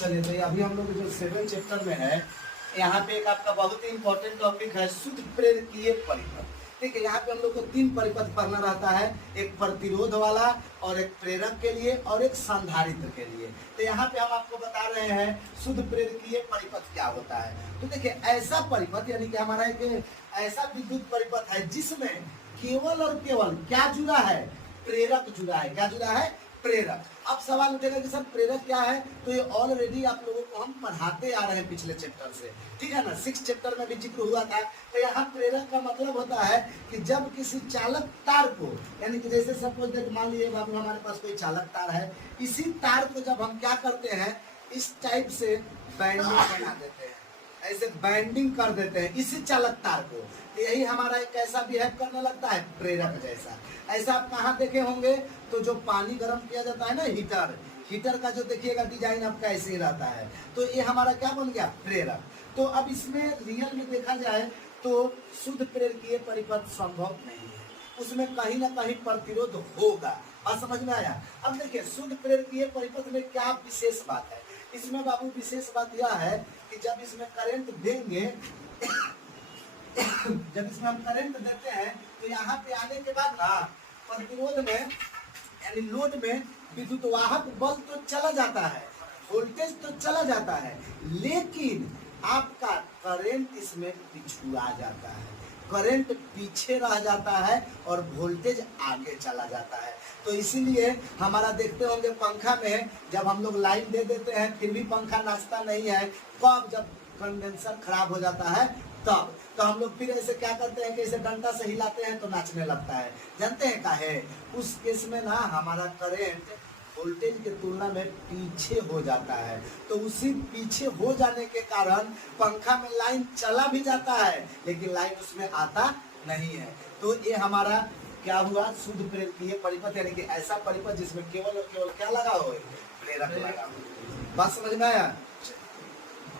चलिए तो अभी हम लोग जो 7 चैप्टर में है, यहाँ पे एक आपका बहुत ही इंपॉर्टेंट टॉपिक है शुद्ध प्रेरकीय परिपथ। ठीक है, यहाँ पे हम लोग को 3 परिपथ पढ़ना रहता है, एक प्रतिरोध वाला और एक प्रेरक के लिए और एक संधारित्र के लिए। तो यहाँ पे हम आपको बता रहे हैं शुद्ध प्रेरकीय परिपथ क्या होता है। तो देखिए ऐसा परिपथ यानी कि हमारा एक ऐसा विद्युत परिपथ है जिसमें केवल और केवल क्या जुड़ा है, प्रेरक जुड़ा है। क्या जुड़ा है, प्रेरक। अब सवाल उठेगा कि सर प्रेरक क्या है, तो ये ऑलरेडी आप लोगों को हम पढ़ाते आ रहे हैं पिछले चैप्टर से, ठीक है ना। 6 चैप्टर में भी जिक्र हुआ था। तो यहाँ प्रेरक का मतलब होता है कि जब किसी चालक तार को, यानी कि जैसे सपोज देख मान लीजिए बाबू हमारे पास कोई चालक तार है, इसी तार को जब हम क्या करते हैं, इस टाइप से बैंडिंग बना देते हैं, ऐसे बैंडिंग कर देते हैं इसी चालक तार को, तो यही हमारा एक कैसा बिहेव करने लगता है, प्रेरक जैसा। ऐसा आप कहाँ देखे होंगे, तो जो पानी गर्म किया जाता है ना, हीटर का जो देखिएगा डिजाइन आपका ऐसे ही रहता है। तो ये हमारा क्या बन गया, प्रेरक। तो अब इसमें रियल में देखा जाए तो शुद्ध प्रेरकीय परिपथ संभव नहीं है, उसमें कहीं ना कहीं प्रतिरोध होगा। और समझ में आया। अब देखिए शुद्ध प्रेरकीय परिपथ में क्या विशेष बात है, इसमें बाबू विशेष बात यह है कि जब इसमें करंट देंगे जब इसमें हम करंट देते हैं तो यहाँ पे आने के बाद ना प्रतिरोध में यानी लोड में विद्युत वाहक बल तो चला जाता है, वोल्टेज तो चला जाता है, लेकिन आपका करंट इसमें पिछुआ जाता है, करंट पीछे रह जाता है और वोल्टेज आगे चला जाता है। तो इसीलिए हमारा देखते होंगे पंखा में जब हम लोग लाइन दे देते हैं फिर भी पंखा नाचता नहीं है, कब, जब कंडेंसर खराब हो जाता है तब। तो हम लोग फिर ऐसे क्या करते हैं कि इसे डंडा से हिलाते हैं तो नाचने लगता है। जानते हैं काहे, उस केस में ना हमारा करंट वोल्टेज के तुलना में पीछे हो जाता है। तो उसी पीछे हो जाने के कारण पंखा में लाइन चला भी जाता है लेकिन लाइन उसमें आता नहीं है। तो ये हमारा क्या हुआ, शुद्ध प्रेरकीय परिपथ, यानी कि ऐसा परिपथ जिसमें केवल और केवल क्या लगा हो, प्रेरक लगा हो। बात समझ में आया।